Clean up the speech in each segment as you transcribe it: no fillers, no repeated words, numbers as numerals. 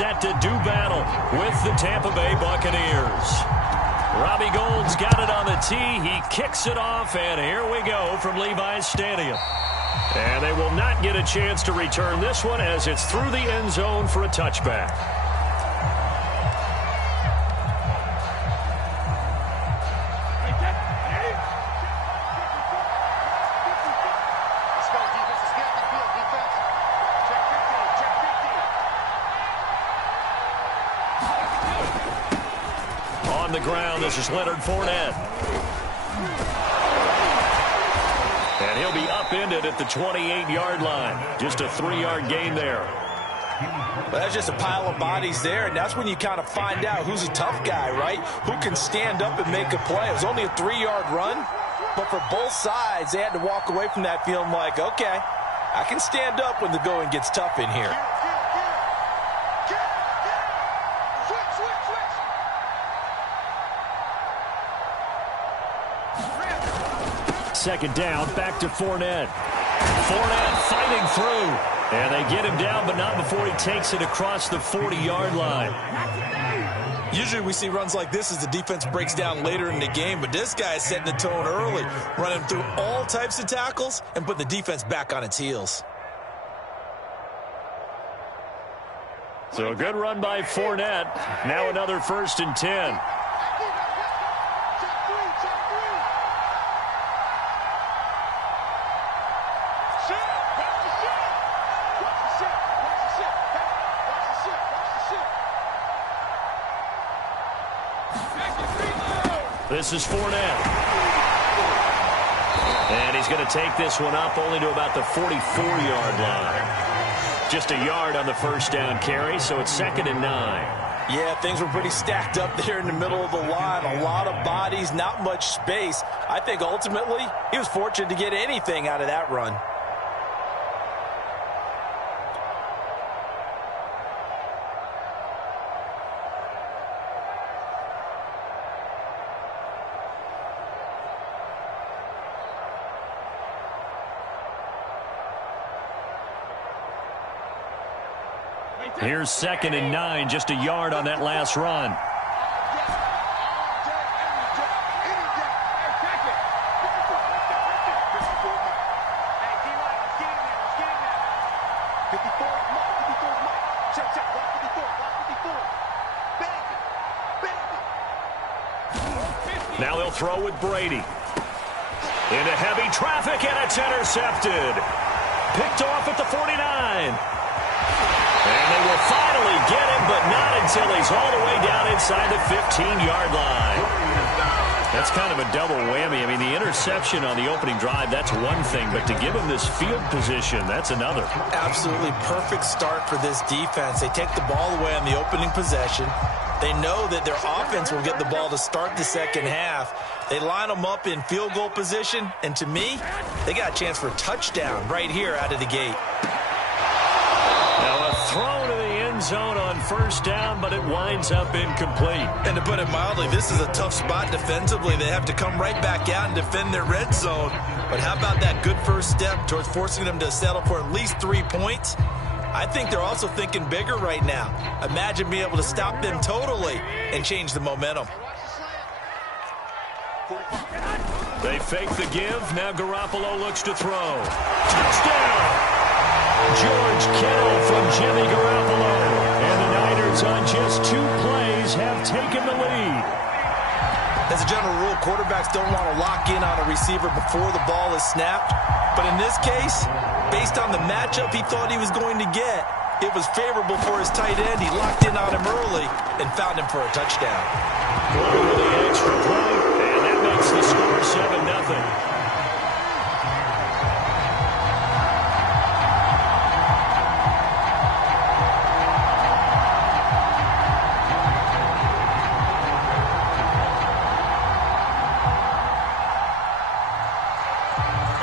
set to do battle with the Tampa Bay Buccaneers. Robbie Gould's got it on the tee. He kicks it off, and here we go from Levi's Stadium. And they will not get a chance to return this one as it's through the end zone for a touchback. On the ground, this is Leonard Fournette. And he'll be upended at the 28-yard line. Just a 3-yard gain there. Well, that's just a pile of bodies there, and that's when you kind of find out who's a tough guy, right? Who can stand up and make a play. It was only a 3-yard run, but for both sides, they had to walk away from that feeling like, okay, I can stand up when the going gets tough in here. Second down, back to Fournette. Fournette fighting through. And they get him down, but not before he takes it across the 40-yard line. Usually we see runs like this as the defense breaks down later in the game, but this guy is setting the tone early, running through all types of tackles and putting the defense back on its heels. So a good run by Fournette. Now another 1st and 10. This is Fournette. And he's going to take this one up only to about the 44-yard line. Just a yard on the first down carry, so it's 2nd and 9. Yeah, things were pretty stacked up there in the middle of the line. A lot of bodies, not much space. I think ultimately he was fortunate to get anything out of that run. Here's 2nd and 9, just a yard on that last run. Now they'll throw with Brady. Into heavy traffic, and it's intercepted. Picked off at the 49. And they will finally get him, but not until he's all the way down inside the 15-yard line. That's kind of a double whammy. I mean, the interception on the opening drive, that's one thing, but to give him this field position, that's another. Absolutely perfect start for this defense. They take the ball away on the opening possession. They know that their offense will get the ball to start the second half. They line them up in field goal position, and to me, they got a chance for a touchdown right here out of the gate. Now a throw to the end zone on 1st down, but it winds up incomplete. And to put it mildly, this is a tough spot defensively. They have to come right back out and defend their red zone. But how about that good first step towards forcing them to settle for at least 3 points? I think they're also thinking bigger right now. Imagine being able to stop them totally and change the momentum. They fake the give. Now Garoppolo looks to throw. Touchdown! George Kittle from Jimmy Garoppolo. And the Niners on just 2 plays have taken the lead. As a general rule, quarterbacks don't want to lock in on a receiver before the ball is snapped. But in this case, based on the matchup he thought he was going to get, it was favorable for his tight end. He locked in on him early and found him for a touchdown. Going with the extra point, and that makes the score 7-0.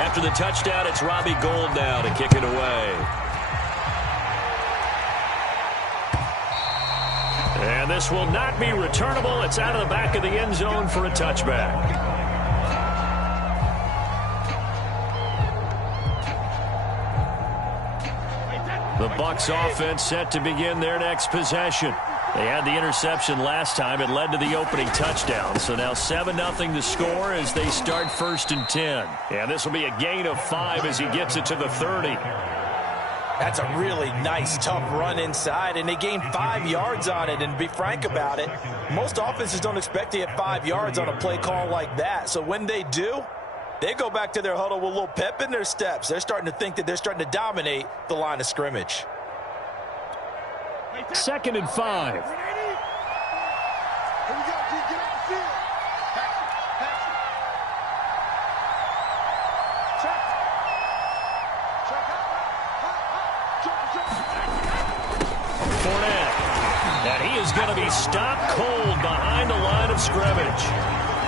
After the touchdown, it's Robbie Gould now to kick it away. And this will not be returnable. It's out of the back of the end zone for a touchback. The Bucs offense set to begin their next possession. They had the interception last time. It led to the opening touchdown. So now 7-0 to score as they start 1st and 10. And this will be a gain of 5 as he gets it to the 30. That's a really nice, tough run inside, and they gained 5 yards on it. And to be frank about it, most offenses don't expect to get 5 yards on a play call like that. So when they do, they go back to their huddle with a little pep in their steps. They're starting to think that they're starting to dominate the line of scrimmage. 2nd and 5. Here we go, G. Get off the field. Pass it. Check. Fournette. And he is going to be stopped cold behind the line of scrimmage.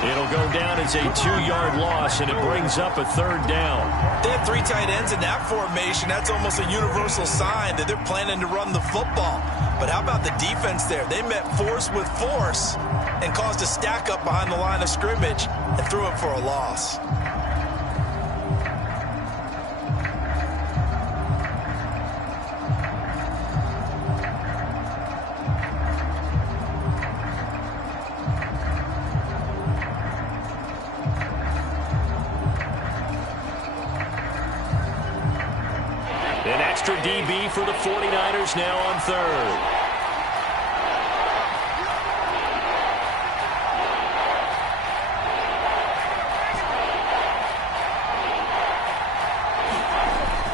It'll go down as a 2-yard loss, and it brings up a 3rd down. They have 3 tight ends in that formation. That's almost a universal sign that they're planning to run the football. But how about the defense there? They met force with force and caused a stack up behind the line of scrimmage and threw it for a loss. An extra DB for the 49ers now on 3rd.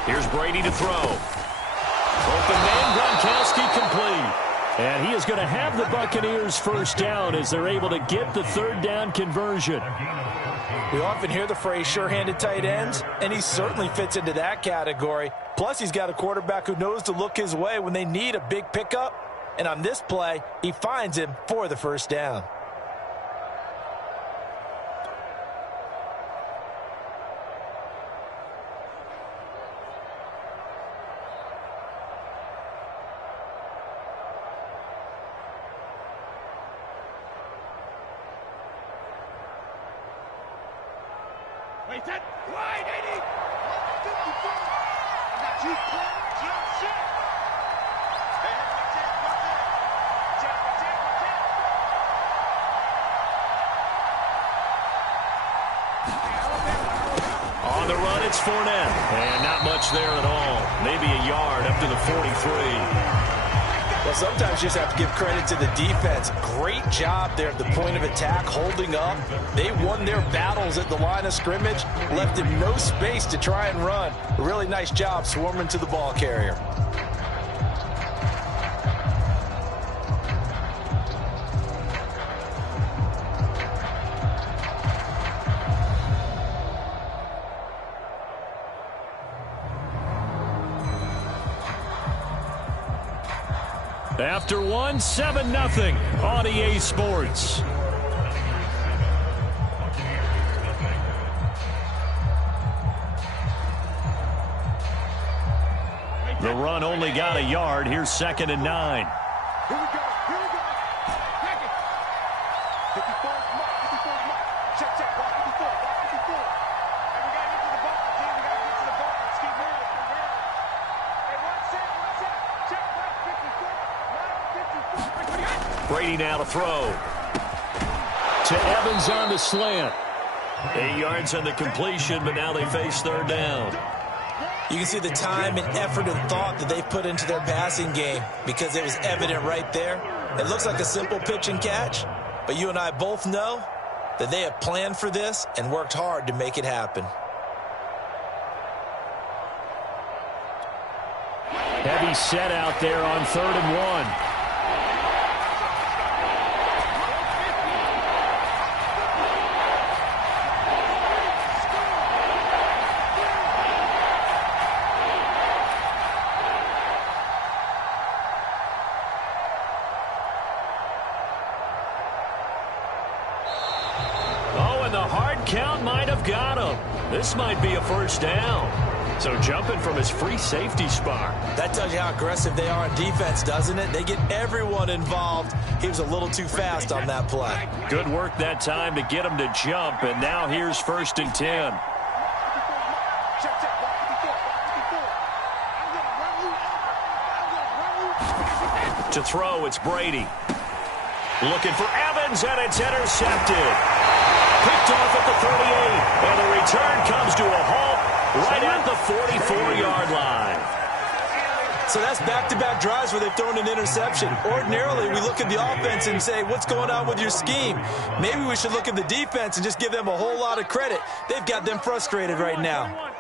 Here's Brady to throw. Open man, Gronkowski complete. And he is going to have the Buccaneers 1st down as they're able to get the 3rd down conversion. We often hear the phrase sure-handed tight ends, and he certainly fits into that category. Plus, he's got a quarterback who knows to look his way when they need a big pickup. And on this play, he finds him for the 1st down. Wait, that wide, 80. 54. I got you. Jump shot. On the run, it's Fournette. And not much there at all. Maybe a yard up to the 43. Well, sometimes you just have to give credit to the defense. Great job there at the point of attack, holding up. They won their battles at the line of scrimmage, left him no space to try and run. A really nice job swarming to the ball carrier. After 7-0 on EA Sports. The run only got a yard. Here's 2nd and 9. Here we go. Take it. 54 mark. Check. Watch 54. And we got to get to the ball, team. We got to get to the ball. Let's keep moving. Hey, one set. Check. Right 54. Brady now to throw. To Evans on the slant. 8 yards on the completion, but now they face 3rd down. You can see the time and effort and thought that they've put into their passing game because it was evident right there. It looks like a simple pitch and catch, but you and I both know that they have planned for this and worked hard to make it happen. Heavy set out there on 3rd and 1. Count might have got him. This might be a 1st down. So jumping from his free safety spot. That tells you how aggressive they are on defense, doesn't it? They get everyone involved. He was a little too fast on that play. Good work that time to get him to jump, and now here's 1st and 10. Check. Watch 54. I'm going to run you over. To throw, it's Brady. Looking for Evans, and it's intercepted. Picked off at the 38, and the return comes to a halt right at the 44-yard line. So that's back-to-back drives where they've thrown an interception. Ordinarily, we look at the offense and say, what's going on with your scheme? Maybe we should look at the defense and just give them a whole lot of credit. They've got them frustrated right now.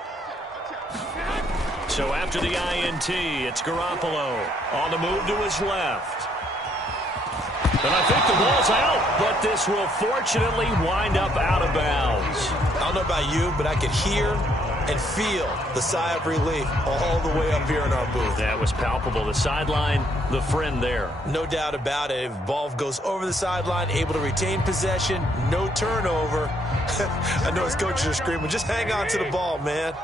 So after the INT, it's Garoppolo on the move to his left. And I think the ball's out, but this will fortunately wind up out of bounds. I don't know about you, but I could hear and feel the sigh of relief all the way up here in our booth. That was palpable. The sideline, the friend there. No doubt about it. If the ball goes over the sideline, able to retain possession, no turnover. I know his coaches are screaming, just hang on to the ball, man.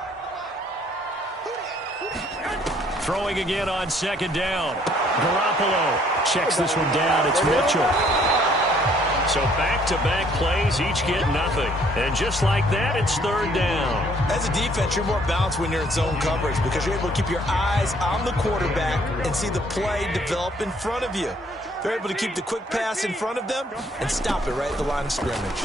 Throwing again on second down. Garoppolo checks this one down. It's Mitchell. So back-to-back plays, each get nothing. And just like that, it's third down. As a defense, you're more balanced when you're in zone coverage because you're able to keep your eyes on the quarterback and see the play develop in front of you. They're able to keep the quick pass in front of them and stop it right at the line of scrimmage.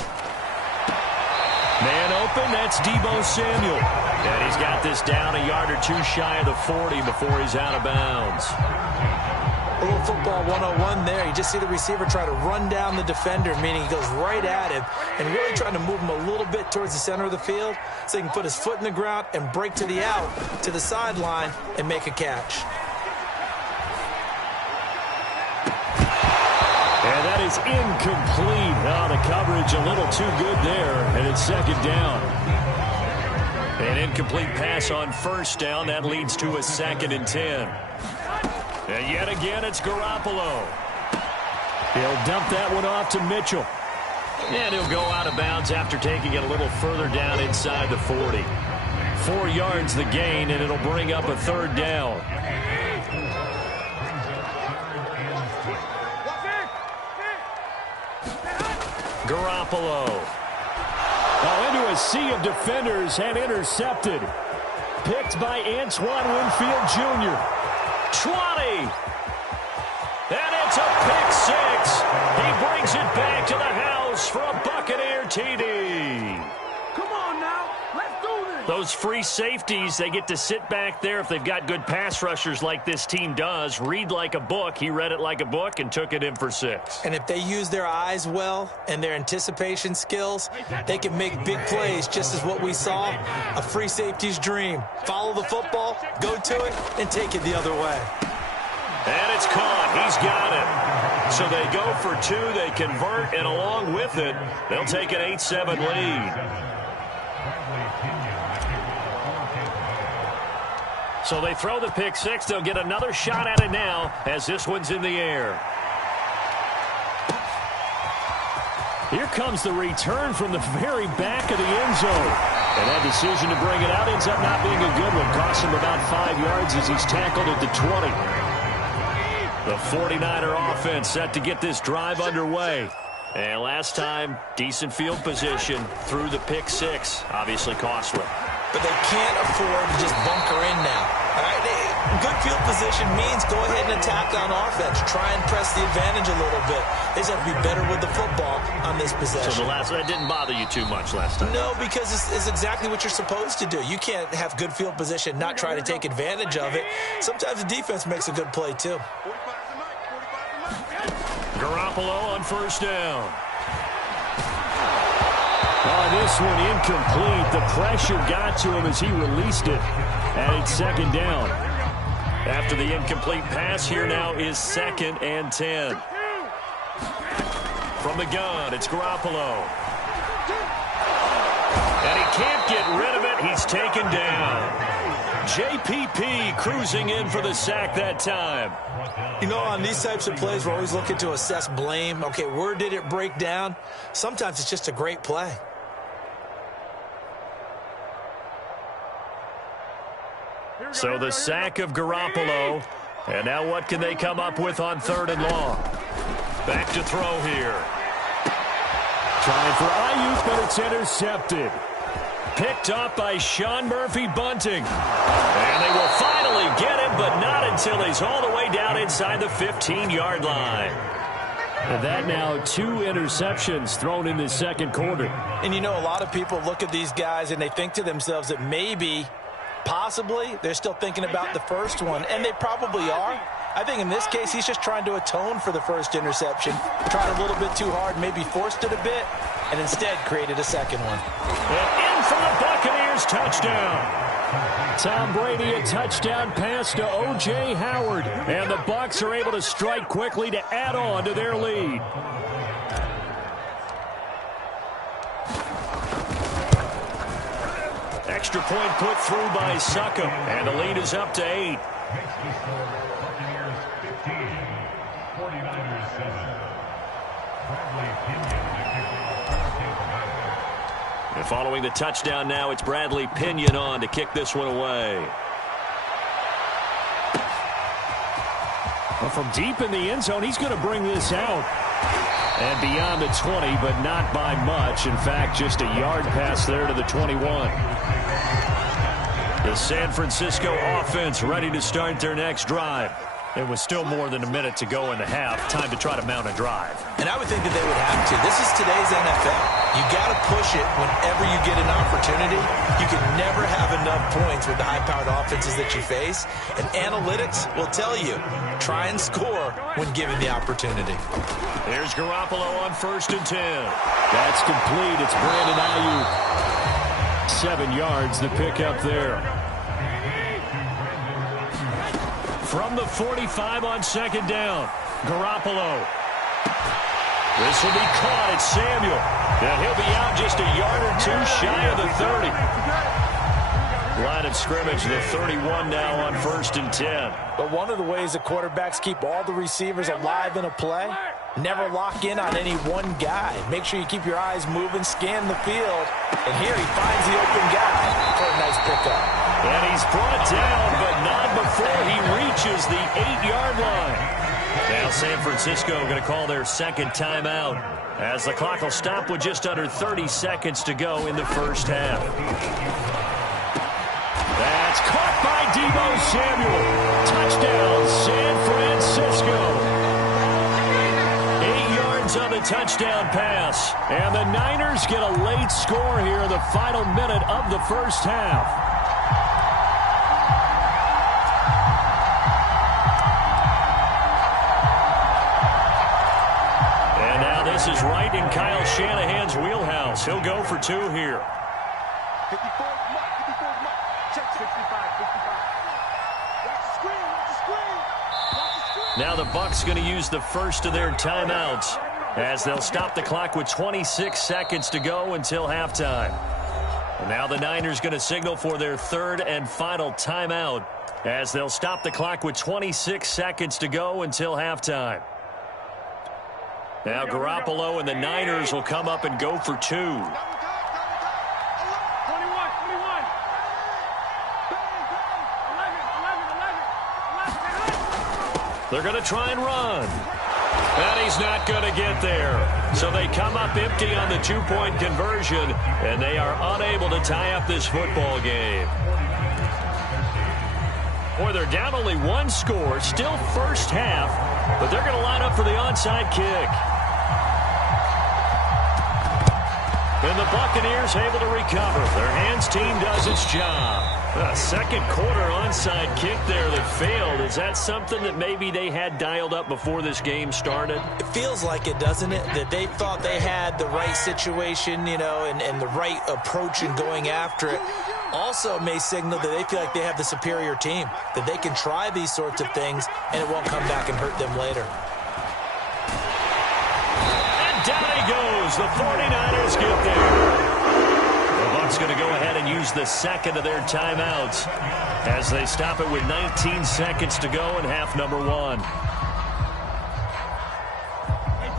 Man open, that's Deebo Samuel. And he's got this down a yard or two shy of the 40 before he's out of bounds. A little football 101 there. You just see the receiver try to run down the defender, meaning he goes right at him and really trying to move him a little bit towards the center of the field so he can put his foot in the ground and break to the out, to the sideline, and make a catch. And that is incomplete. Oh, the coverage a little too good there, and it's second down. An incomplete pass on first down. That leads to a 2nd and 10. And yet again, it's Garoppolo. He'll dump that one off to Mitchell. And he'll go out of bounds after taking it a little further down inside the 40. 4 yards the gain, and it'll bring up a third down. Garoppolo. Oh, into a sea of defenders and intercepted. Picked by Antoine Winfield Jr. 20. And it's a pick 6. He brings it back to the house for a Buccaneer TD. Come on now. Let's do this. Those free safeties, they get to sit back there if they've got good pass rushers like this team does. Read like a book. He read it like a book and took it in for 6. And if they use their eyes well and their anticipation skills, they can make big plays, just as what we saw, a free safety's dream. Follow the football, go to it, and take it the other way. And it's caught. He's got it. So they go for 2. They convert, and along with it, they'll take an 8-7 lead. So they throw the pick 6. They'll get another shot at it now as this one's in the air. Here comes the return from the very back of the end zone. And that decision to bring it out ends up not being a good one. Costs him about 5 yards as he's tackled at the 20. The 49er offense set to get this drive underway. And last time, decent field position through the pick 6. Obviously costly. But they can't afford to just bunker in now. All right? Good field position means go ahead and attack on offense. Try and press the advantage a little bit. They just have to be better with the football on this possession. So that didn't bother you too much last time? No, because it's exactly what you're supposed to do. You can't have good field position, not try to take advantage of it. Sometimes the defense makes a good play, too. Garoppolo on first down. Oh, this one incomplete. The pressure got to him as he released it. And it's second down. After the incomplete pass, here now is 2nd and 10. From the gun, it's Garoppolo. And he can't get rid of it. He's taken down. JPP cruising in for the sack that time. You know, on these types of plays, we're always looking to assess blame. Okay, where did it break down? Sometimes it's just a great play. So the sack of Garoppolo. And now what can they come up with on 3rd and long? Back to throw here. Trying for Ayuk, but it's intercepted. Picked up by Sean Murphy-Bunting. And they will find finally get him, but not until he's all the way down inside the 15-yard line. And that now 2 interceptions thrown in the second quarter. And you know, a lot of people look at these guys and they think to themselves that maybe, possibly, they're still thinking about the first one, and they probably are. I think in this case, he's just trying to atone for the first interception. Tried a little bit too hard, maybe forced it a bit, and instead created a second one. And in for the Buccaneers touchdown. Tom Brady, a touchdown pass to O.J. Howard. And the Bucs are able to strike quickly to add on to their lead. Extra point put through by Succop, and the lead is up to 8. And following the touchdown now, it's Bradley Pinion on to kick this one away. Well, from deep in the end zone, he's going to bring this out. And beyond the 20, but not by much. In fact, just a yard pass there to the 21. The San Francisco offense ready to start their next drive. It was still more than a minute to go in the half. Time to try to mount a drive. And I would think that they would have to. This is today's NFL. You got to push it whenever you get an opportunity. You can never have enough points with the high-powered offenses that you face. And analytics will tell you, try and score when given the opportunity. There's Garoppolo on 1st and 10. That's complete. It's Brandon Ayuk. 7 yards, the pickup there. From the 45 on 2nd down, Garoppolo. This will be caught at Samuel. And he'll be out just a yard or 2 shy of the 30. Line of scrimmage, the 31 now on 1st and 10. But one of the ways the quarterbacks keep all the receivers alive in a play, never lock in on any one guy. Make sure you keep your eyes moving, scan the field. And here he finds the open guy for a nice pickup. And he's brought down, but not before he reaches the 8-yard line. Now San Francisco going to call their second timeout as the clock will stop with just under 30 seconds to go in the first half. That's caught by Deebo Samuel. Touchdown, San Francisco. 8 yards on the touchdown pass. And the Niners get a late score here in the final minute of the first half. This is right in Kyle Shanahan's wheelhouse. He'll go for 2 here. 54 mark, 54 mark. Check 55, 55. Watch the screen, watch the screen. Watch the screen. Now the Bucs going to use the first of their timeouts as they'll stop the clock with 26 seconds to go until halftime. And now the Niners going to signal for their 3rd and final timeout as they'll stop the clock with 26 seconds to go until halftime. Now Garoppolo and the Niners will come up and go for 2. 21. They're going to try and run. And he's not going to get there. So they come up empty on the 2-point conversion, and they are unable to tie up this football game. Boy, they're down only 1 score, still first half, but they're going to line up for the onside kick. And the Buccaneers able to recover. Their hands team does its job. A second quarter onside kick there that failed. Is that something that maybe they had dialed up before this game started? It feels like it, doesn't it? That they thought they had the right situation, you know, and the right approach in going after it. Also may signal that they feel like they have the superior team, that they can try these sorts of things and it won't come back and hurt them later. Down he goes. The 49ers get there. The Bucs going to go ahead and use the second of their timeouts as they stop it with 19 seconds to go in half number 1.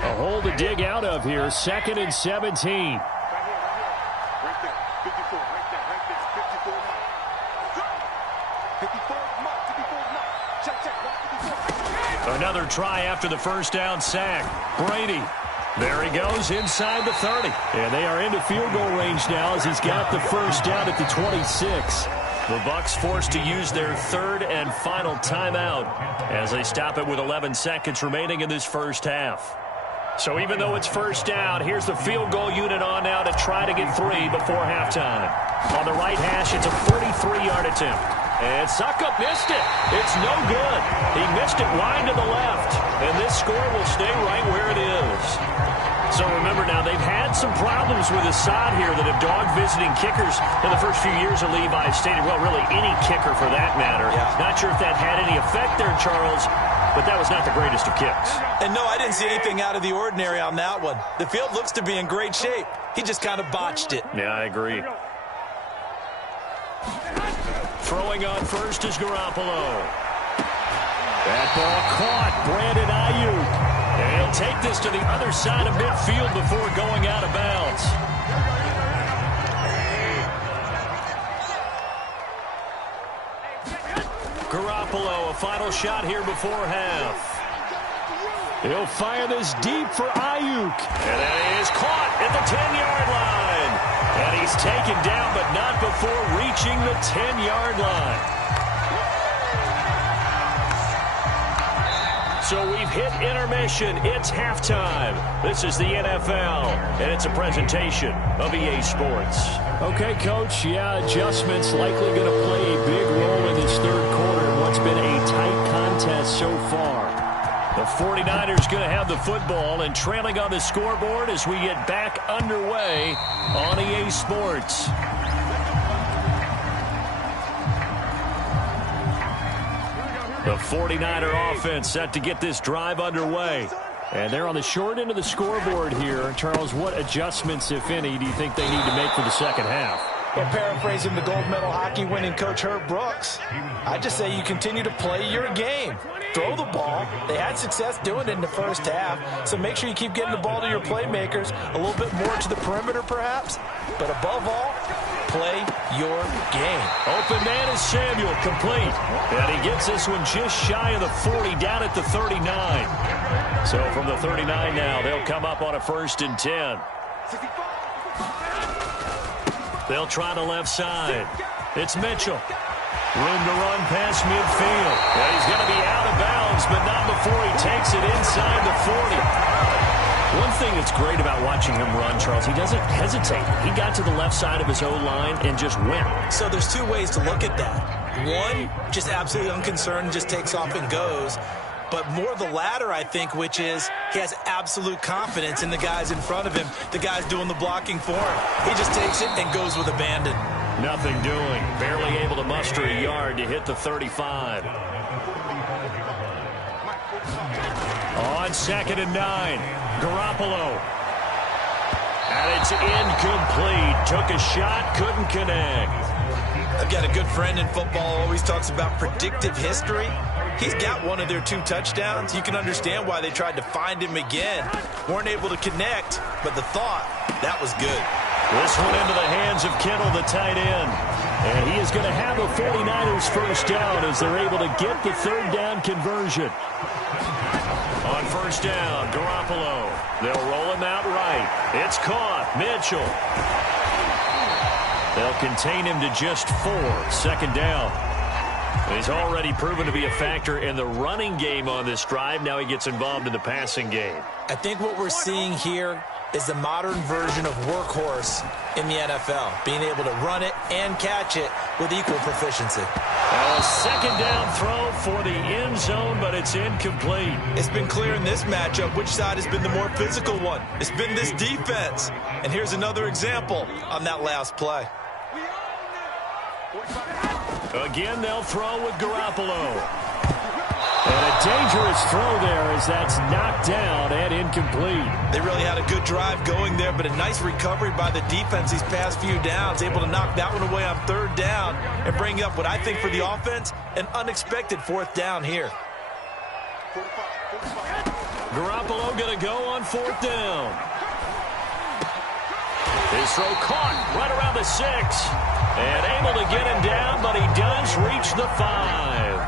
A hole to dig out of here. 2nd and 17. Right there. 54, right there, 54 mark. 54 mark, 54 mark. Check, watch 54. Another try after the first down sack. Brady. There he goes inside the 30. And they are into field goal range now as he's got the first down at the 26. The Bucs forced to use their third and final timeout as they stop it with 11 seconds remaining in this first half. So even though it's first down, here's the field goal unit on now to try to get 3 before halftime. On the right hash, it's a 43-yard attempt. And Suckup missed it. It's no good. He missed it wide to the left. And this score will stay right where it is. So remember now, they've had some problems with Assad here that have dogged visiting kickers in the first few years of Levi Stadium. Well, really any kicker for that matter. Yeah. Not sure if that had any effect there, Charles, but that was not the greatest of kicks. And no, I didn't see anything out of the ordinary on that one. The field looks to be in great shape. He just kind of botched it. Yeah, I agree. Throwing on first is Garoppolo. That ball caught. Brandon Ayuk. And he'll take this to the other side of midfield before going out of bounds. Garoppolo, a final shot here before half. He'll fire this deep for Ayuk. And that is caught at the 10-yard line. And he's taken down, but not before reaching the 10-yard line. So we've hit intermission. It's halftime. This is the NFL, and it's a presentation of EA Sports. Okay, Coach, yeah, adjustments likely going to play a big role in this third quarter in what's been a tight contest so far. The 49ers going to have the football and trailing on the scoreboard as we get back underway on EA Sports. The 49er offense set to get this drive underway. And they're on the short end of the scoreboard here. Charles, what adjustments, if any, do you think they need to make for the second half? Well, paraphrasing the gold medal hockey winning coach Herb Brooks, I just say you continue to play your game. Throw the ball. They had success doing it in the first half, so make sure you keep getting the ball to your playmakers, a little bit more to the perimeter perhaps, but above all, play your game. Open man is Samuel, complete. And he gets this one just shy of the 40, down at the 39. So from the 39 now, they'll come up on a 1st and 10. They'll try the left side. It's Mitchell. Room to run past midfield. And he's going to be out of bounds, but not before he takes it inside the 40. One thing that's great about watching him run, Charles, he doesn't hesitate. He got to the left side of his O-line and just went. So there's two ways to look at that. One, just absolutely unconcerned, just takes off and goes. But more the latter, I think, which is he has absolute confidence in the guys in front of him, the guys doing the blocking for him. He just takes it and goes with abandon. Nothing doing. Barely able to muster a yard to hit the 35. On 2nd and 9, Garoppolo. And it's incomplete. Took a shot, couldn't connect. I've got a good friend in football, always talks about predictive history. He's got one of their 2 touchdowns. You can understand why they tried to find him again. Weren't able to connect, but the thought, that was good. This one into the hands of Kittle, the tight end. And he is going to have a 49ers first down as they're able to get the 3rd down conversion. On 1st down, Garoppolo. They'll roll him out right. It's caught. Mitchell. They'll contain him to just 4. 2nd down. He's already proven to be a factor in the running game on this drive. Now he gets involved in the passing game. I think what we're seeing here is the modern version of workhorse in the NFL, being able to run it and catch it with equal proficiency. A 2nd down throw for the end zone, but it's incomplete. It's been clear in this matchup which side has been the more physical one. It's been this defense. And here's another example on that last play. Again, they'll throw with Garoppolo. And a dangerous throw there as that's knocked down and incomplete. They really had a good drive going there, but a nice recovery by the defense these past few downs, able to knock that one away on 3rd down and bring up what I think for the offense, an unexpected 4th down here. Garoppolo going to go on 4th down. His throw caught right around the 6. And able to get him down, but he does reach the 5.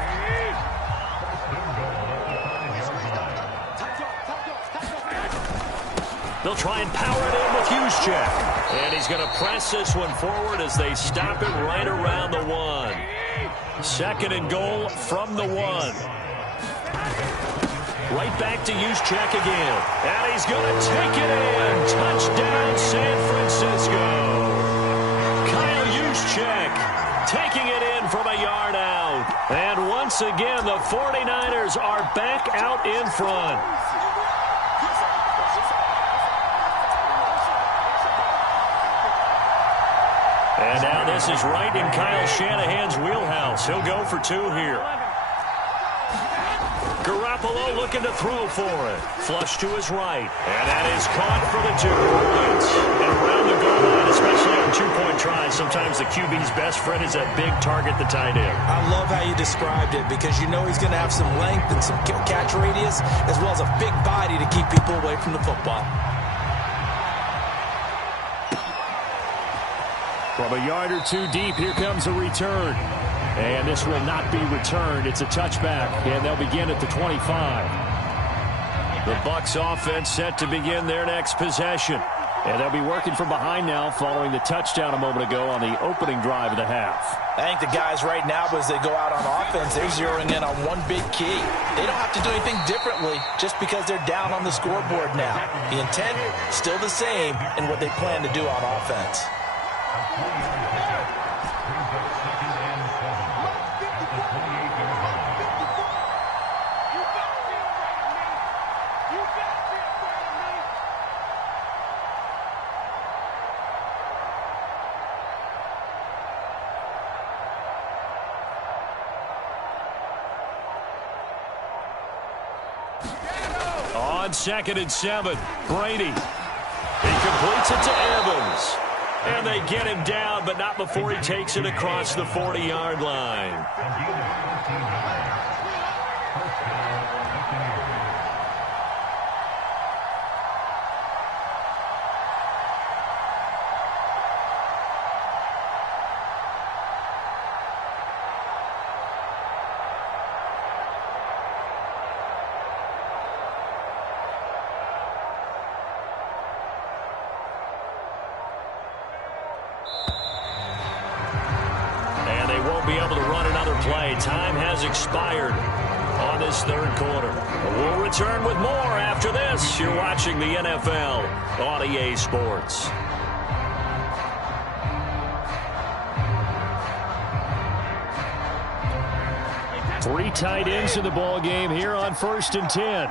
They'll try and power it in with Juszczyk. And he's going to press this one forward as they stop it right around the 1. 2nd and goal from the 1. Right back to Juszczyk again. And he's going to take it in. Touchdown, San Francisco. Kyle Juszczyk taking it in from a yard out. And once again, the 49ers are back out in front. And now this is right in Kyle Shanahan's wheelhouse. He'll go for 2 here. Garoppolo looking to throw for it. Flush to his right. And that is caught for the 2 points. And around the goal line, especially on 2-point tries, sometimes the QB's best friend is that big target, the tight end. I love how you described it because you know he's going to have some length and some catch radius as well as a big body to keep people away from the football. From a yard or 2 deep, here comes a return. And this will not be returned. It's a touchback, and they'll begin at the 25. The Bucs offense set to begin their next possession. And they'll be working from behind now following the touchdown a moment ago on the opening drive of the half. I think the guys right now, as they go out on offense, they're zeroing in on one big key. They don't have to do anything differently just because they're down on the scoreboard now. The intent, still the same in what they plan to do on offense. On 2nd and 7, Brady. He completes it to Evans. And they get him down, but not before he takes it across the 40-yard line. Be able to run another play. Time has expired on this 3rd quarter. We'll return with more after this. You're watching the NFL on EA Sports. Three tight ends in the ball game here on 1st and 10.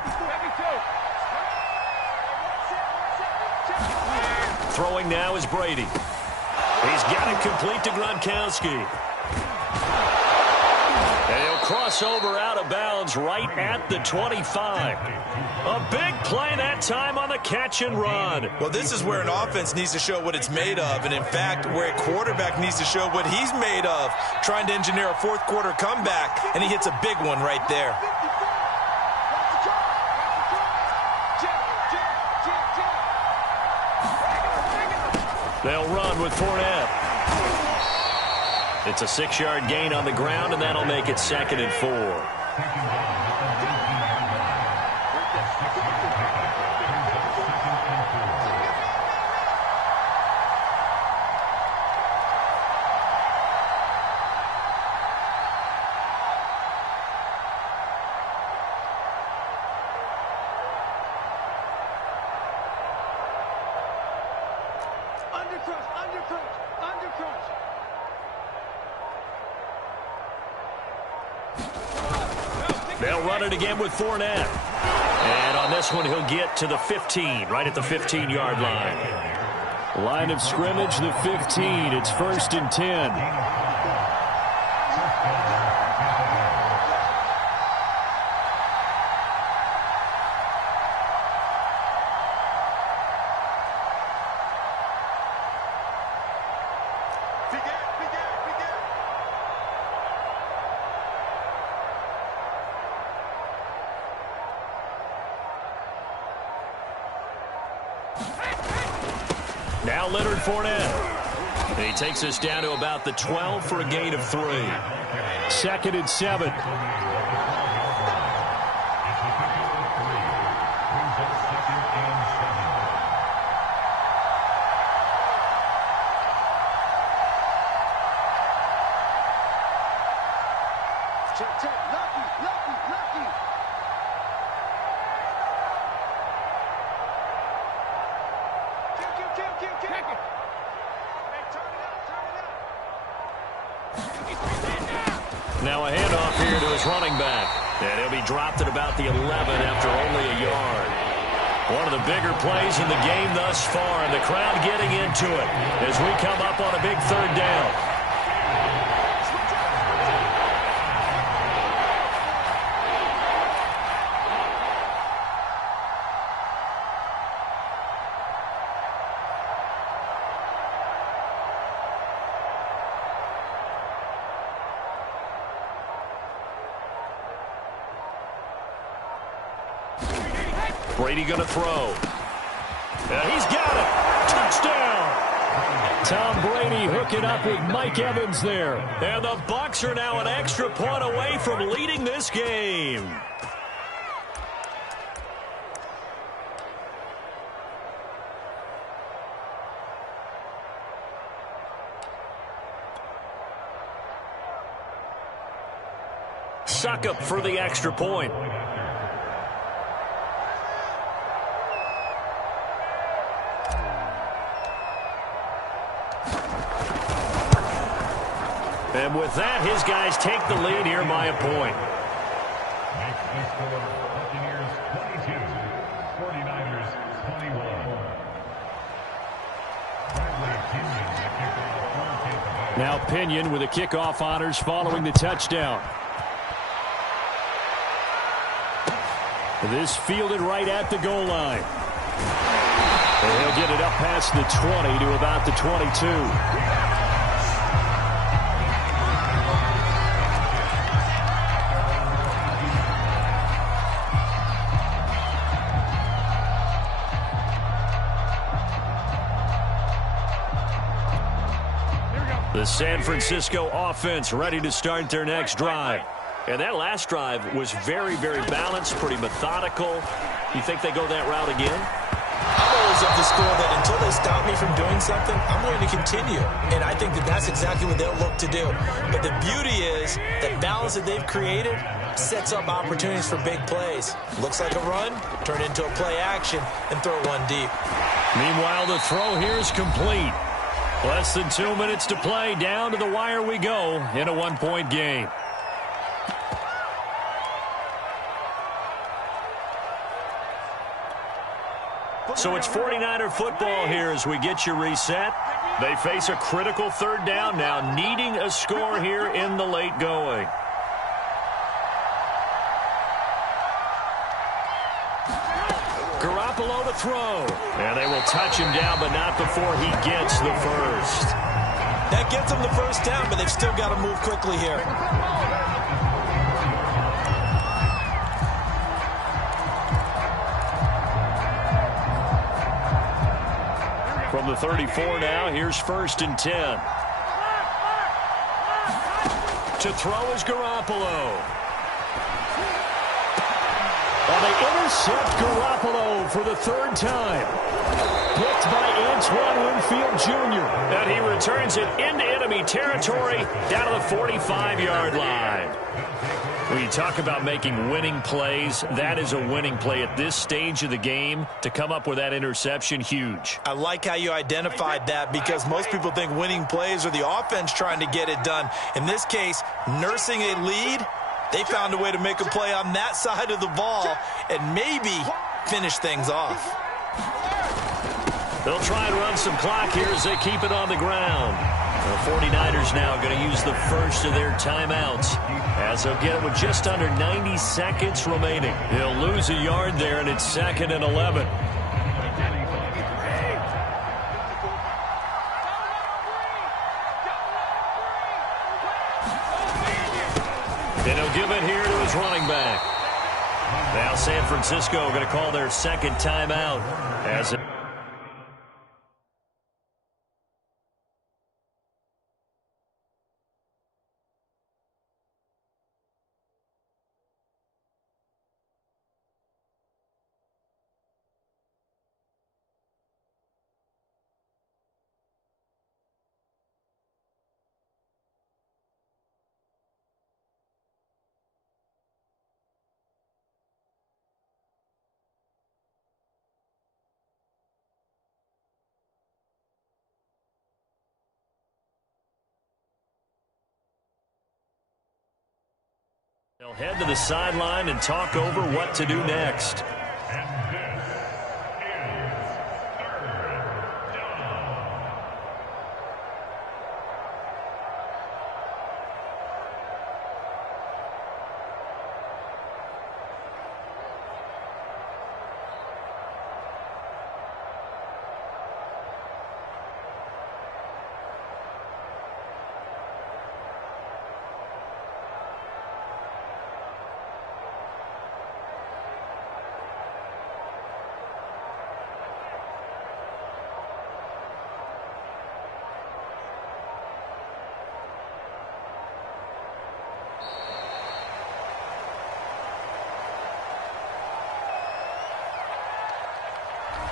Throwing now is Brady. He's got it complete to Gronkowski. And he'll cross over out of bounds right at the 25. A big play that time on the catch and run. Well, this is where an offense needs to show what it's made of. And, in fact, where a quarterback needs to show what he's made of, trying to engineer a 4th quarter comeback. And he hits a big one right there. They'll run with Fournette. It's a 6-yard gain on the ground, and that'll make it 2nd and 4. They'll run it again with Fournette. And on this one, he'll get to the 15, right at the 15-yard line. Line of scrimmage, the 15. It's 1st and 10. Now Leonard Fournette. And he takes us down to about the 12 for a gain of 3. 2nd and 7. Kick it. Hey, turn it up, turn it up. Now a handoff here to his running back. And he'll be dropped at about the 11 after only a yard. One of the bigger plays in the game thus far, and the crowd getting into it as we come up on a big third down. Brady going to throw. And he's got it. Touchdown. Tom Brady hooking up with Mike Evans there. And the Bucs are now an extra point away from leading this game. Succop for the extra point. And with that, his guys take the lead here by a point. Makes the score Buccaneers 22, 49ers 21. Now Pinion with the kickoff honors following the touchdown. This fielded right at the goal line. And he'll get it up past the 20 to about the 22. The San Francisco offense ready to start their next drive. And that last drive was very, very balanced, pretty methodical. You think they go that route again? I'm always of the school that until they stop me from doing something, I'm going to continue. And I think that that's exactly what they'll look to do. But the beauty is that balance that they've created sets up opportunities for big plays. Looks like a run, turn into a play action, and throw one deep. Meanwhile, the throw here is complete. Less than 2 minutes to play. Down to the wire we go in a one-point game. So it's 49er football here as we get you reset. They face a critical third down now, needing a score here in the late going. Garoppolo to throw. And they will touch him down, but not before he gets the first. That gets them the first down, but they've still got to move quickly here. From the 34 now, here's 1st and 10. To throw is Garoppolo. And they intercept Garoppolo for the third time. Picked by Antoine Winfield Jr. And he returns it into enemy territory down to the 45-yard line. When you talk about making winning plays, that is a winning play at this stage of the game. To come up with that interception, huge. I like how you identified that because most people think winning plays are the offense trying to get it done. In this case, nursing a lead, they found a way to make a play on that side of the ball and maybe finish things off. They'll try and run some clock here as they keep it on the ground. The 49ers now going to use the first of their timeouts as they'll get it with just under 90 seconds remaining. He'll lose a yard there, and it's 2nd and 11. And he'll give it here to his running back. Now San Francisco going to call their second timeout as it They'll head to the sideline and talk over what to do next. And this is third down.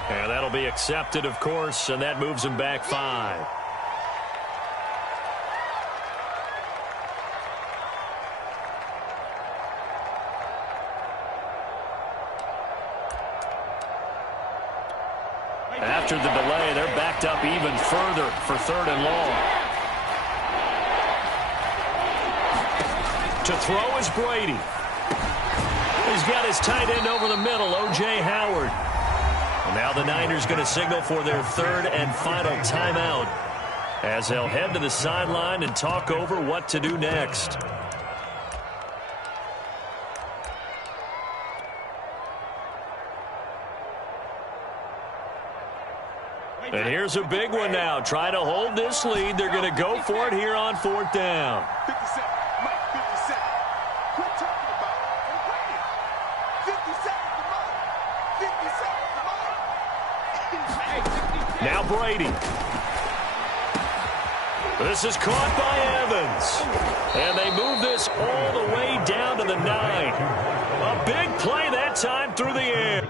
And that'll be accepted, of course, and that moves him back 5. After the delay, they're backed up even further for 3rd and long. To throw is Brady. He's got his tight end over the middle, O.J. Howard. And now the Niners going to signal for their 3rd and final timeout as they'll head to the sideline and talk over what to do next. And here's a big one now. Trying to hold this lead. They're going to go for it here on 4th down. 57, Mike, 57. Quit talking about it and play it. 57 to Mike. 57 to Mike. Now Brady. This is caught by Evans. And they move this all the way down to the 9. A big play that time through the air.